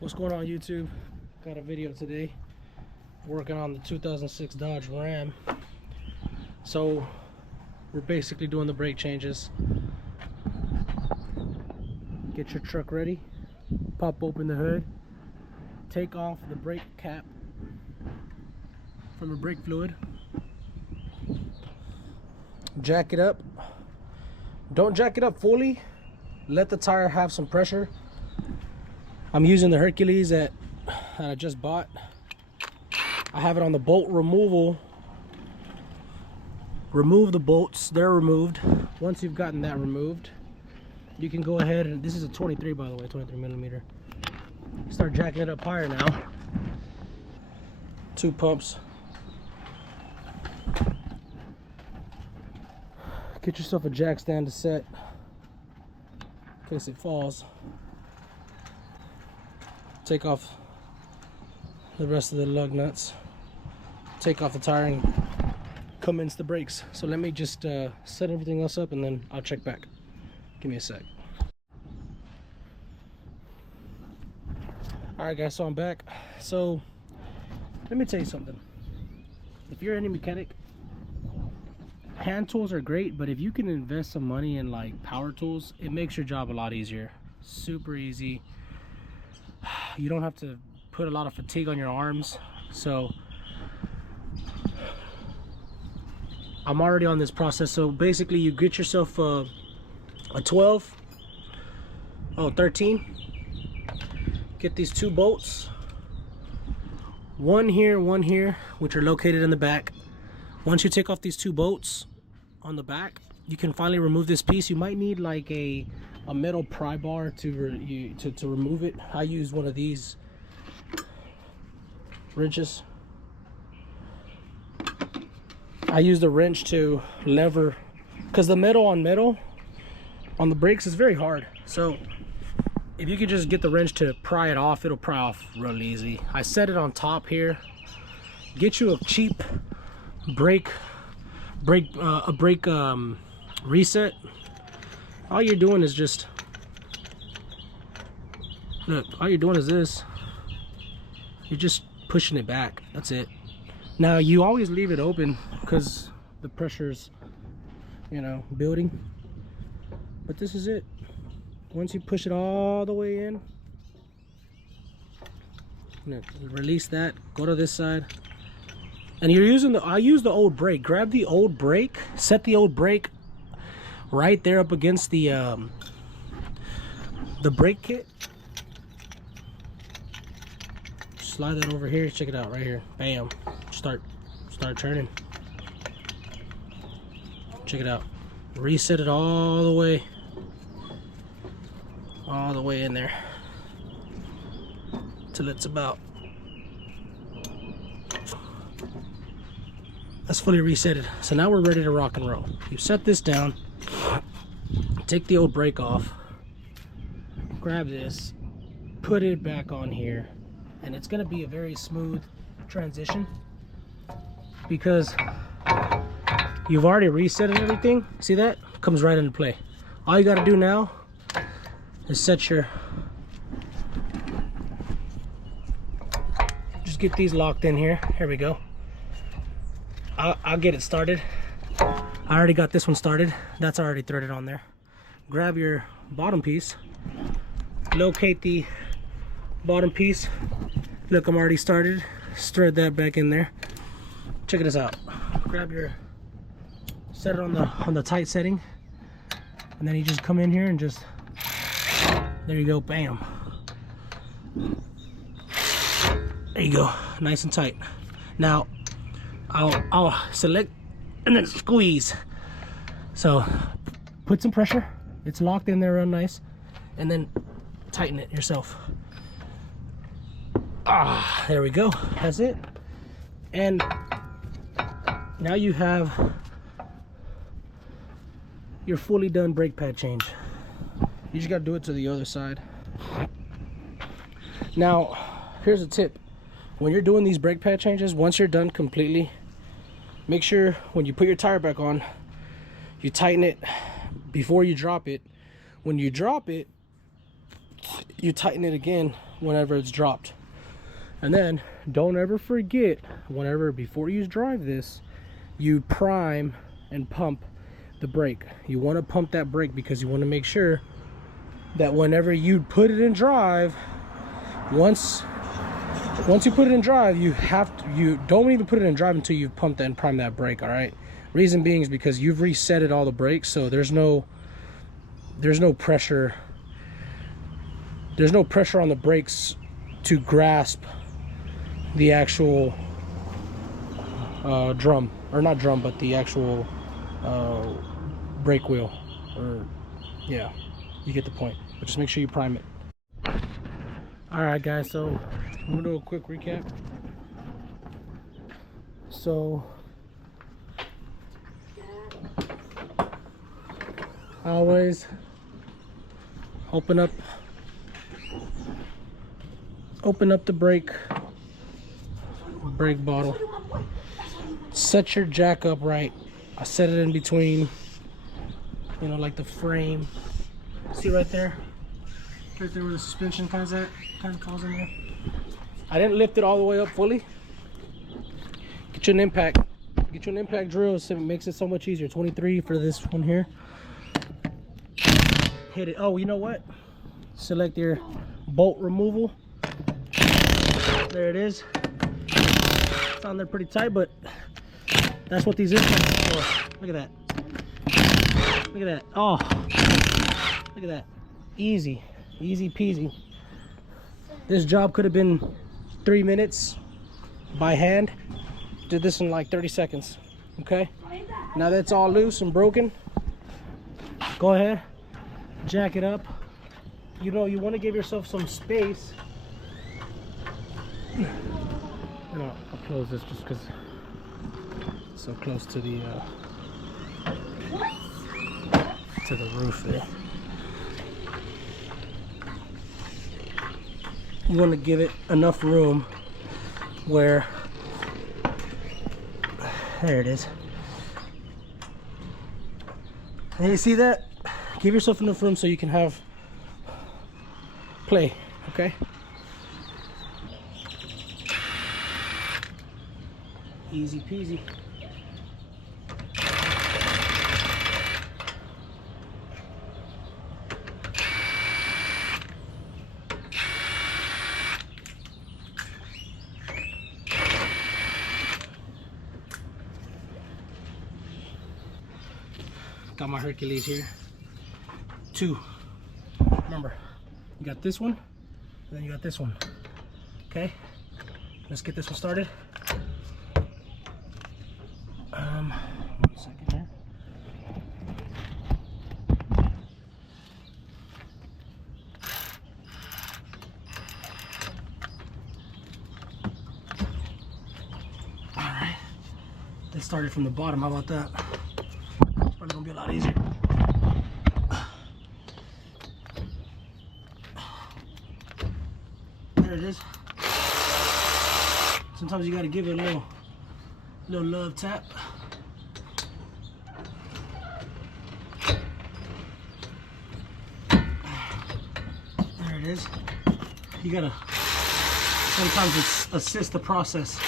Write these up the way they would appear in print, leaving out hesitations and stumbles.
What's going on, YouTube? Got a video today working on the 2006 Dodge Ram. So we're basically doing the brake changes. Get your truck ready, pop open the hood, take off the brake cap from the brake fluid, jack it up. Don't jack it up fully, let the tire have some pressure. I'm using the Hercules that I just bought. I have it on the bolt removal. Remove the bolts, they're removed. Once you've gotten that removed, you can go ahead and, this is a 23 by the way, 23 millimeter. Start jacking it up higher now. 2 pumps. Get yourself a jack stand to set in case it falls. Take off the rest of the lug nuts, take off the tire and commence the brakes. So let me just set everything else up and then I'll check back. Give me a sec. Alright guys, so I'm back. So let me tell you something. If you're any mechanic, hand tools are great, but if you can invest some money in like power tools, it makes your job a lot easier. Super easy. You don't have to put a lot of fatigue on your arms. So I'm already on this process. So basically you get yourself a 13. Get these 2 bolts, one here, which are located in the back. Once you take off these 2 bolts on the back, you can finally remove this piece. You might need like a metal pry bar to remove it. I use one of these wrenches. I use the wrench to lever, because the metal on the brakes is very hard. So if you could just get the wrench to pry it off, it'll pry off real easy. I set it on top here. Get you a cheap brake reset. All you're doing is just, look, all you're doing is this. You're just pushing it back. That's it. Now you always leave it open because the pressure's, you know, building. But this is it. Once you push it all the way in, release that, go to this side. And you're using I use the old brake. Grab the old brake, set the old brake right there up against the brake kit. Slide that over here. Check it out right here. Bam. Start turning. Check it out. Reset it all the way in there till it's about, that's fully resetted. So now we're ready to rock and roll. You set this down, take the old brake off, grab this, put it back on here, and it's going to be a very smooth transition because you've already reset everything. See that? Comes right into play. All you got to do now is set your, just get these locked in here. Here we go. I'll get it started. I already got this one started. That's already threaded on there. Grab your bottom piece, locate the bottom piece. Look, I'm already started. Thread that back in there. Check this out. Grab your, set it on the tight setting, and then you just come in here and just, there you go, bam. There you go, nice and tight. Now I'll select and then squeeze. So put some pressure. It's locked in there real nice, and then tighten it yourself. Ah, there we go. That's it. And now you have your fully done brake pad change. You just gotta do it to the other side. Now, here's a tip. When you're doing these brake pad changes, once you're done completely, make sure when you put your tire back on, you tighten it before you drop it. When you drop it, you tighten it again whenever it's dropped. And then don't ever forget, before you drive this, you prime and pump the brake. You want to pump that brake because you want to make sure that whenever you put it in drive, once you put it in drive, you don't even put it in drive until you've pumped and primed that brake. All right, reason being is because you've resetted all the brakes, so there's no pressure on the brakes to grasp the actual drum, or not drum, but the actual brake wheel. Or yeah, you get the point. But just make sure you prime it. All right, guys, so I'm gonna do a quick recap. So always open up the brake bottle, set your jack up right. I set it in between, you know, like the frame. See right there where the suspension kind of goes in there. I didn't lift it all the way up fully. Get you an impact drill, so it makes it so much easier. 23 for this one here. Hit it. Oh, you know what? Select your bolt removal. There it is. It's on there pretty tight, but that's what these impacts are for. Look at that. Look at that. Oh, look at that. Easy peasy. This job could have been 3 minutes by hand. Did this in like 30 seconds. Okay, now that's all loose and broken, go ahead, jack it up. You know, you want to give yourself some space. You know, I'll close this just because it's so close to the roof there. You want to give it enough room where, there it is. And you see that? Give yourself enough room so you can have play, okay? Easy peasy. Got my Hercules here. 2. Remember, you got this one, and then you got this one. Okay, let's get this one started. 1 second here. All right, let's start it from the bottom. How about that? Probably gonna be a lot easier. There it is. Sometimes you gotta give it a little love tap. There it is. You gotta sometimes assist the process,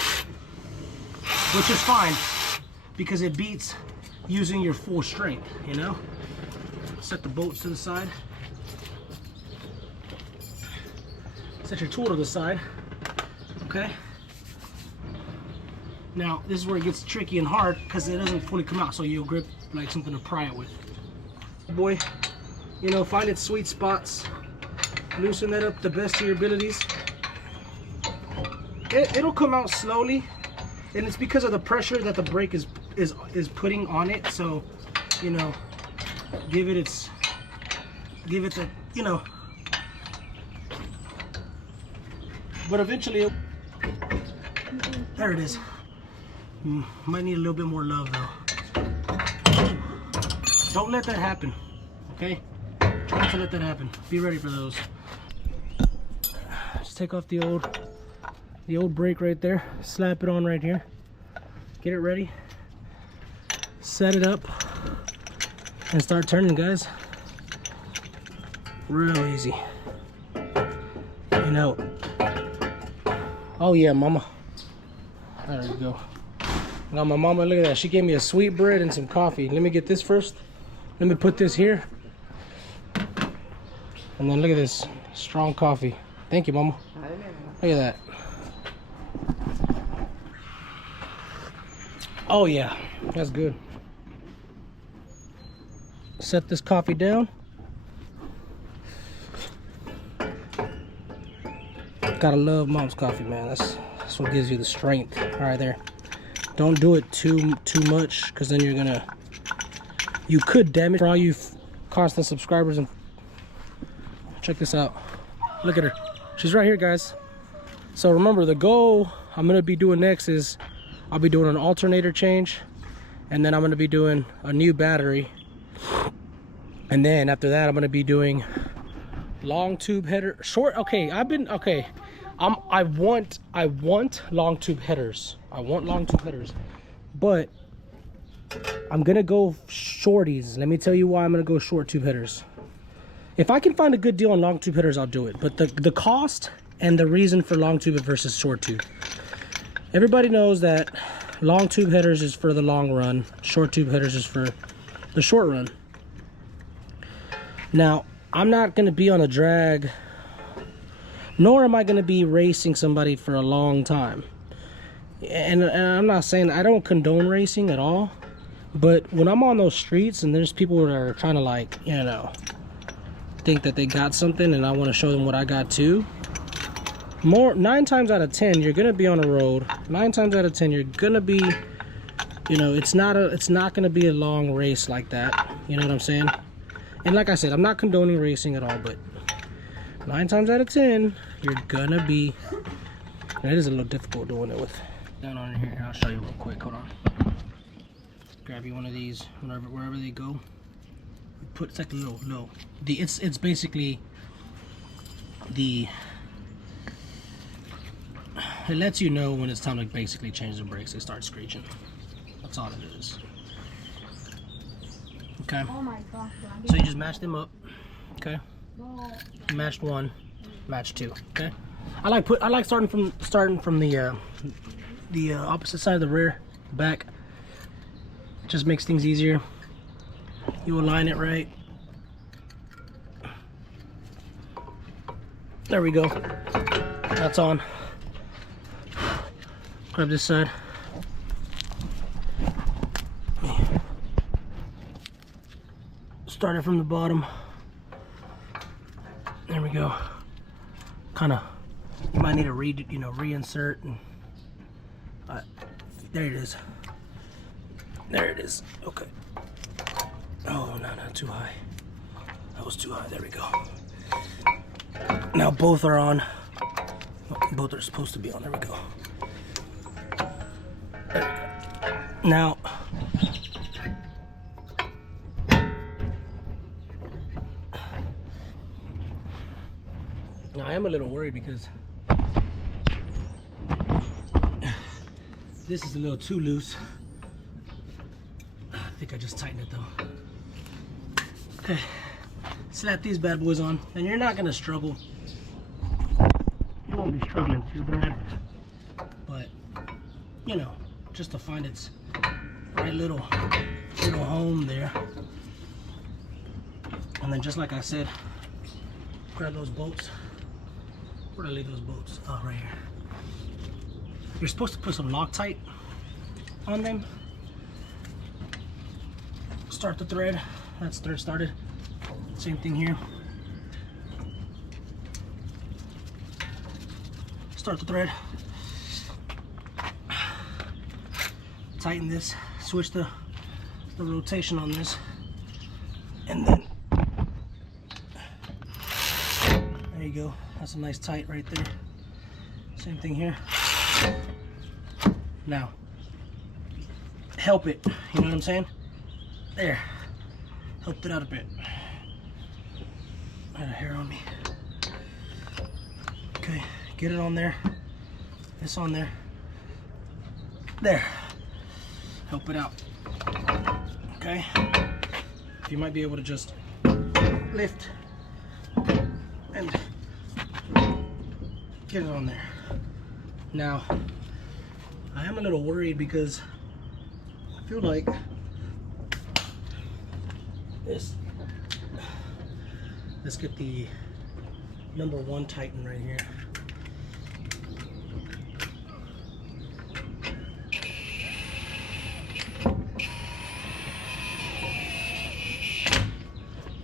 which is fine because it beats using your full strength, you know? Set the bolts to the side. Set your tool to the side, okay? Now, this is where it gets tricky and hard because it doesn't fully come out, so you'll grip like something to pry it with. Boy, you know, find its sweet spots, loosen that up the best of your abilities. It'll come out slowly, and it's because of the pressure that the brake is putting on it. So, you know, give it the, you know, but eventually there it is. Might need a little bit more love though. Don't let that happen, okay? Try not to let that happen. Be ready for those. Just take off the old brake right there, slap it on right here, get it ready, set it up, and start turning, guys. Real easy. You know. Oh yeah, mama. There you go. Now my mama, look at that. She gave me a sweet bread and some coffee. Let me get this first. Let me put this here. And then look at this strong coffee. Thank you, mama. Look at that. Oh yeah, that's good. Set this coffee down. Gotta love mom's coffee, man. That's what gives you the strength. All right, there. Don't do it too much, because then you could damage. For all you constant subscribers, and check this out. Look at her. She's right here, guys. So remember, the goal I'm gonna be doing next is I'll be doing an alternator change, and then I'm gonna be doing a new battery, and then after that I'm gonna be doing long tube header. Short. Okay, I want long tube headers. I want long tube headers, but I'm gonna go shorties. Let me tell you why I'm gonna go short tube headers. If I can find a good deal on long tube headers, I'll do it. But the cost and the reason for long tube versus short tube. Everybody knows that long tube headers is for the long run. Short tube headers is for the short run. Now, I'm not gonna be on a drag, nor am I going to be racing somebody for a long time. And I'm not saying, I don't condone racing at all, but when I'm on those streets and there's people that are trying to, like, you know, think that they got something and I want to show them what I got too, 9 times out of 10 you're going to be on a road. 9 times out of 10 you're going to be, you know, it's not going to be a long race like that. You know what I'm saying? And like I said, I'm not condoning racing at all, but 9 times out of 10, you're gonna be. And it is a little difficult doing it with. Down on here, I'll show you real quick. Hold on. Grab you one of these, wherever they go. Put, it's like a little. It's basically the. It lets you know when it's time to basically change the brakes. They start screeching. That's all it is. Okay. Oh my gosh. So you just match them up. Okay. Matched 1, match 2. Okay. I like starting from the opposite side of the rear, back. It just makes things easier. You align it right. There we go. That's on. Grab this side. Start it from the bottom. There we go. Kind of, you might need to reinsert. And there it is. There it is. Okay. Oh no, not too high. That was too high. There we go. Now both are on. Both are supposed to be on. There we go. There we go. Now. I am a little worried because this is a little too loose. I think I just tightened it though. Okay, slap these bad boys on, and you're not gonna struggle. You won't be struggling too bad, but you know, just to find its right little home there. And then just like I said, grab those bolts. Where'd I leave those bolts? Oh, right here. You're supposed to put some Loctite on them. Start the thread. That's thread started. Same thing here. Start the thread. Tighten this. Switch the rotation on this. And then there you go. That's a nice tight right there. Same thing here. Now, help it. You know what I'm saying? There. Helped it out a bit. I had a hair on me. Okay, get it on there. This on there. There. Help it out. Okay. You might be able to just lift and get it on there. Now, I am a little worried because I feel like this. Let's get the number 1 Titan right here.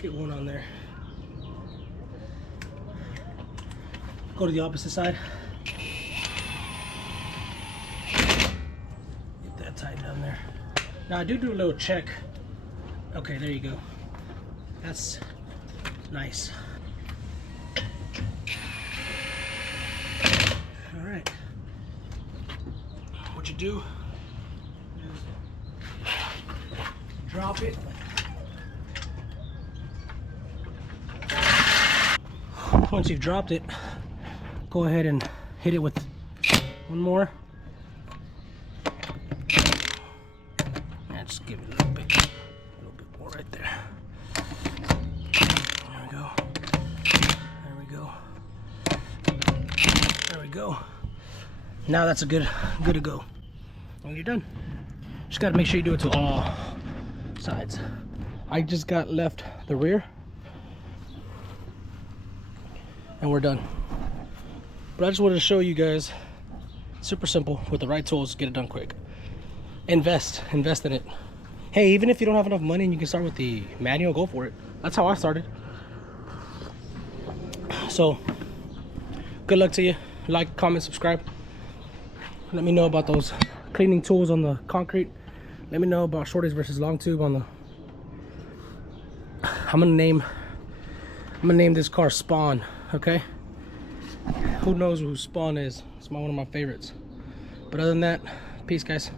Get one on there. Go to the opposite side. Get that tightened down there. Now I do a little check. Okay, there you go. That's nice. All right. What you do is drop it. Once you've dropped it, go ahead and hit it with one more. And just give it a little bit more right there. There we go. There we go. There we go. Now that's good to go. And you're done. Just gotta make sure you do it to all sides. I just got left the rear. And we're done. But I just wanted to show you guys, super simple, with the right tools, get it done quick. Invest in it. Hey, even if you don't have enough money and you can start with the manual, go for it. That's how I started. So, good luck to you. Like, comment, subscribe. Let me know about those cleaning tools on the concrete. Let me know about shorties versus long tube on the. I'm gonna name this car Spawn. Okay, who knows who Spawn is? It's one of my favorites. But other than that, peace, guys.